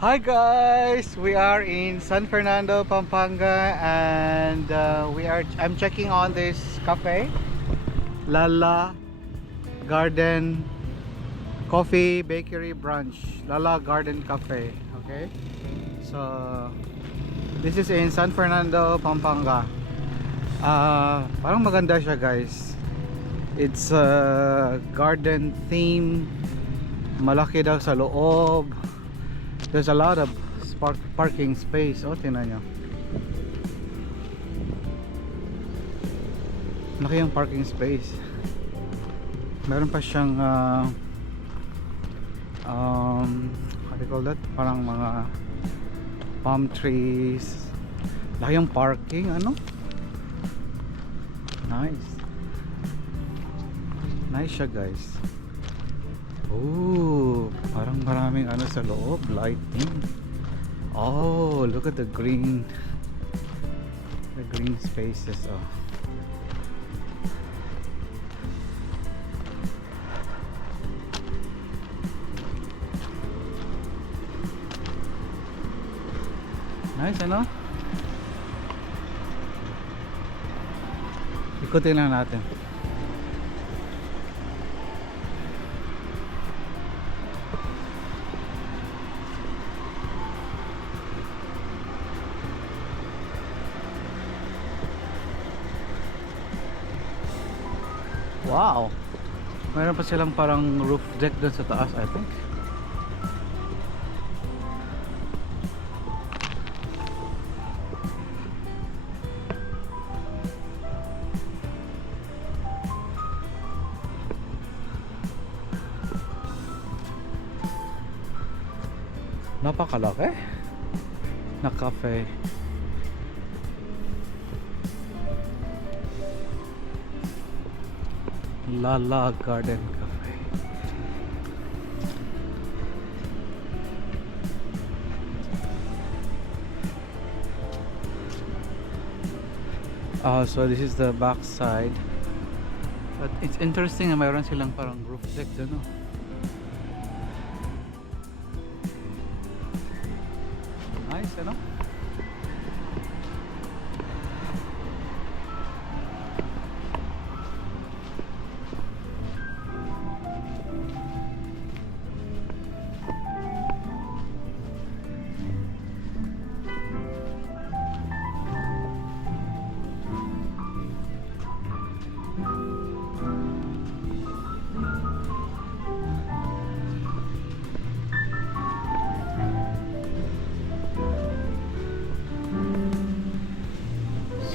Hi guys, we are in San Fernando, Pampanga, and I'm checking on this cafe, Lala Garden Coffee Bakery Brunch, Lala Garden Cafe. Okay, so this is in San Fernando, Pampanga. Parang maganda siya guys. It's a garden theme. Malaki daw sa loob. There's a lot of parking space. Oh, tingnan nyo. Laki yung parking space. Meron pa siyang what do you call that? Parang mga palm trees. Laki yung parking. Ano? Nice. Nice siya guys. Oh, parang maraming ano sa loob, lighting. Oh, look at the green spaces. Oh, nice, ano? Ikutin lang natin. Wow! Mayroon pa silang parang roof deck doon sa taas, I think. Napakalaki na cafe. Lala Garden Cafe. So this is the back side. But it's interesting na mayroon silang parang roof deck dun, no? Nice, ano?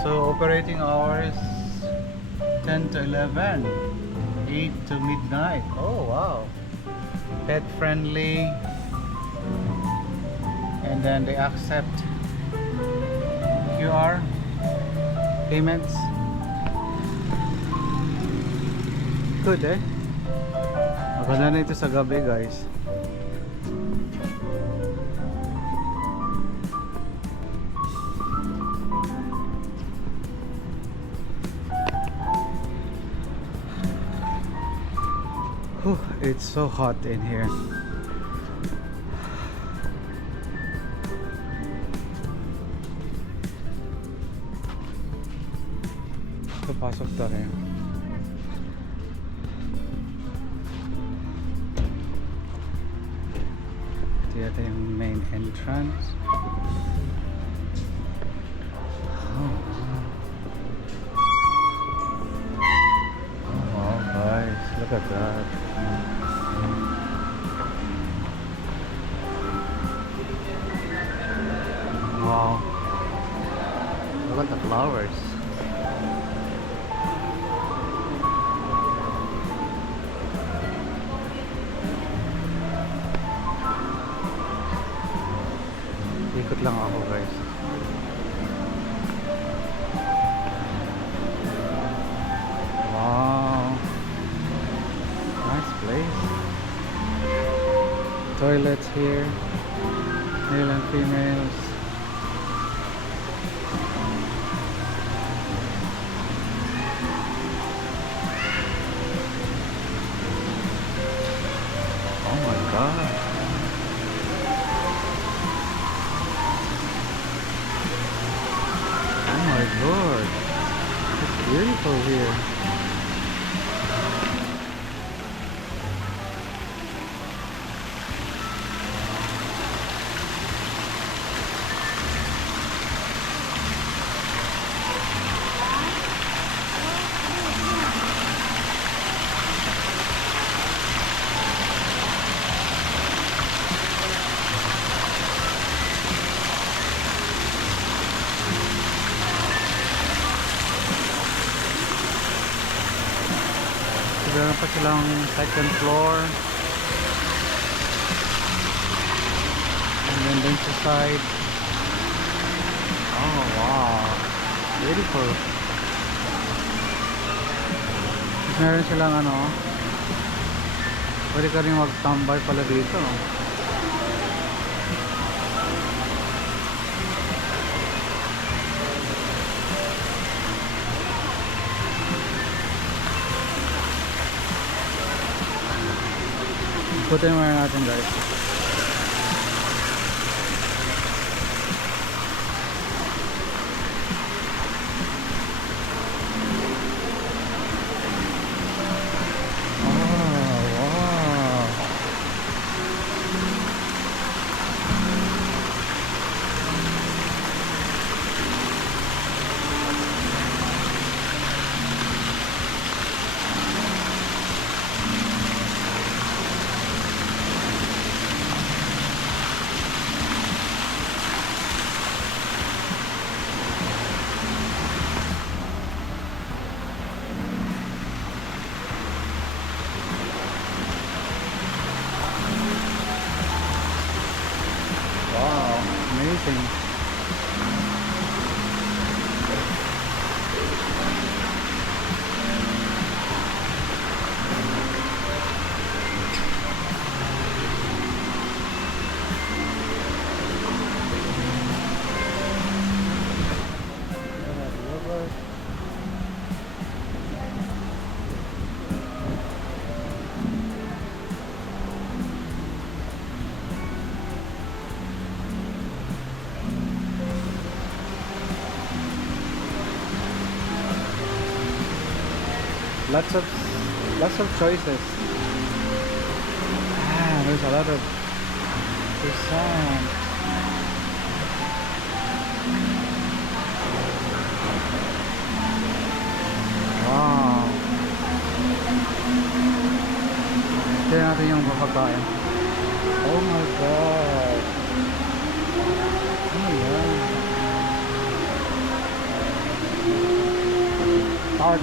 So operating hours 10 to 11, 8 to midnight. Oh wow, pet friendly, and then they accept QR payments. Good eh. Maganda na ito sa gabi guys. Whew, it's so hot in here. So pasok tayo. Ito yata yung main entrance. Oh, wow guys, look at that. Wow, look at the flowers. Ikot lang ako guys. Wow, nice place. Toilets here, male and females. Oh my god. beautiful here. Meron pa silang second floor. And then dun sa side. Oh wow, beautiful. Meron silang ano, pwede ka rin mag-tambay pala dito. Ikutin muna natin guys. Amazing. Lots of choices. Ah, there's a lot of croissant. Wow. Tignan natin yung pagkain. Oh my god. Ano yan? Tart.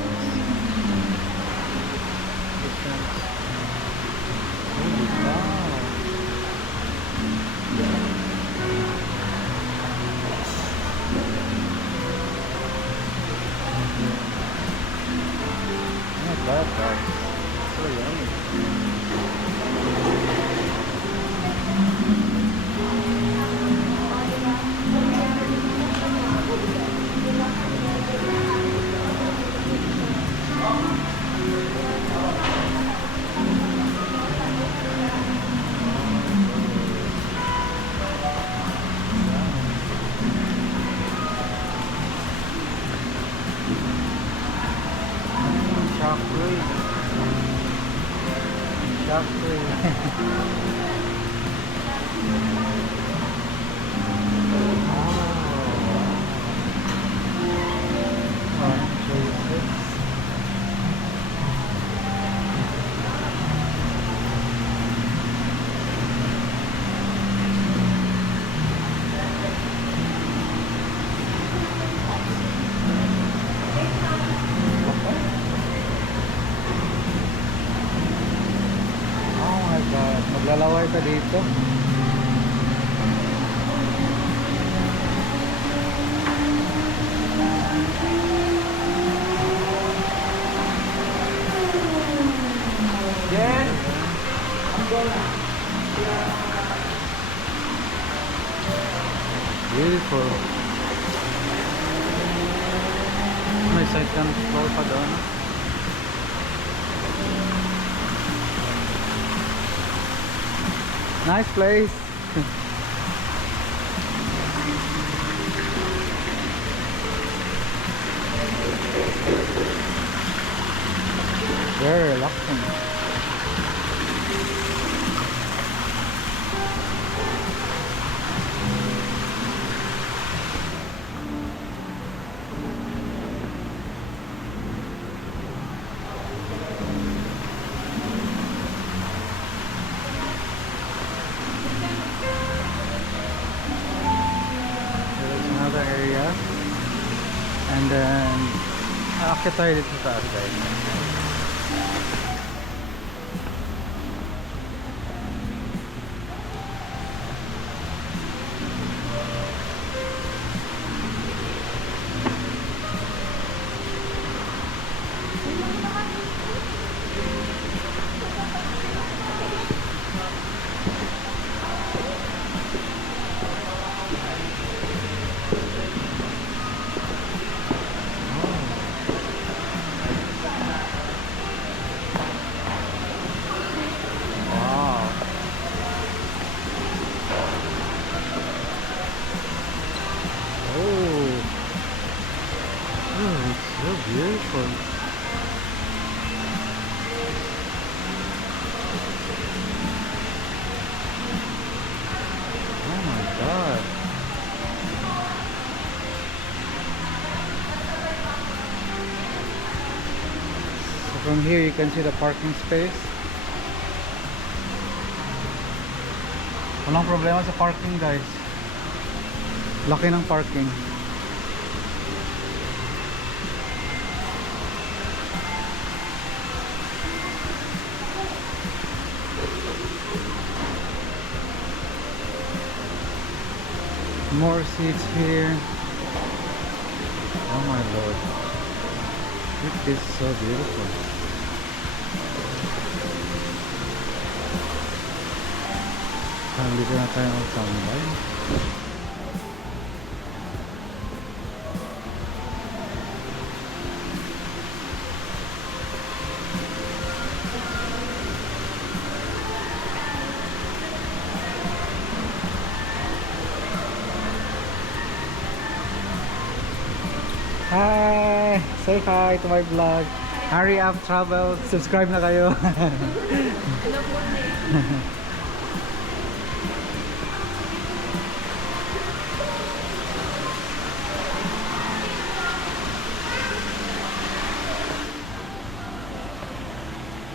So yummy. Maglalaway ka dito. Yes. Beautiful. May second floor pa doon. Nice place. And then aakyat tayo dito sa taas guys. Beautiful. Oh my god. So from here you can see the parking space. Walang problema sa parking guys. Laki ng parking. More seats here. Oh my lord, it is so beautiful. Dito na tayo magtambay. Hi! Say hi to my vlog. Hurry up travel. Subscribe na kayo. Hello po.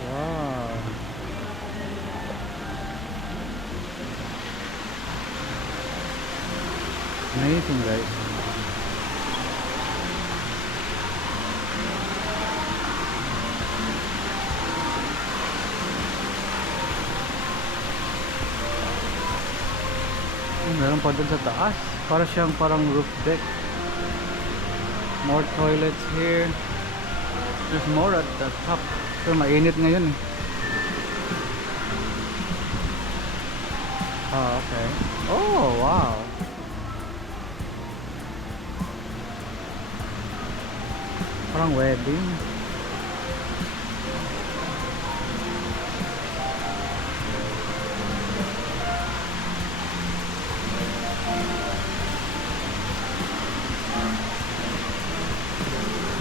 Wow. Amazing, guys. Meron pa dun sa taas. Para siyang parang roof deck. More toilets here. There's more at the top. So mainit ngayon eh. Oh, okay. Oh, wow. Parang wedding.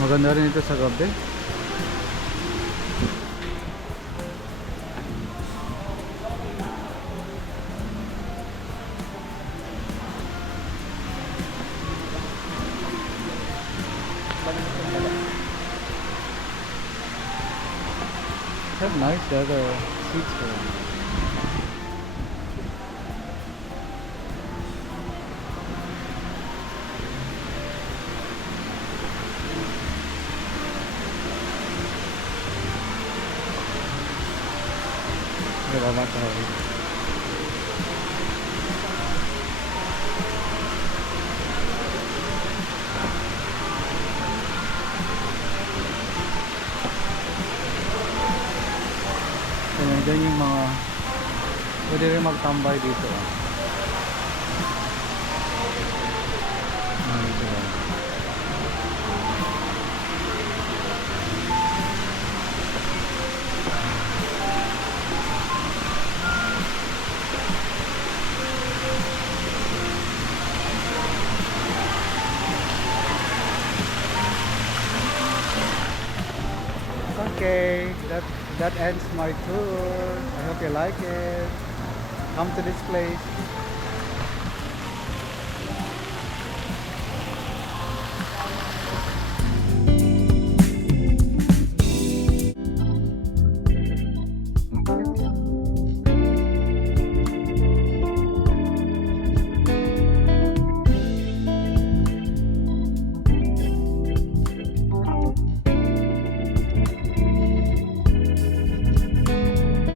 Maganda rin ito sa gabi. Have nice leather seats here. Baba tayo. Ganyan yung mga pwede rin magtambay dito. Okay, that ends my tour. I hope you like it. Come to this place.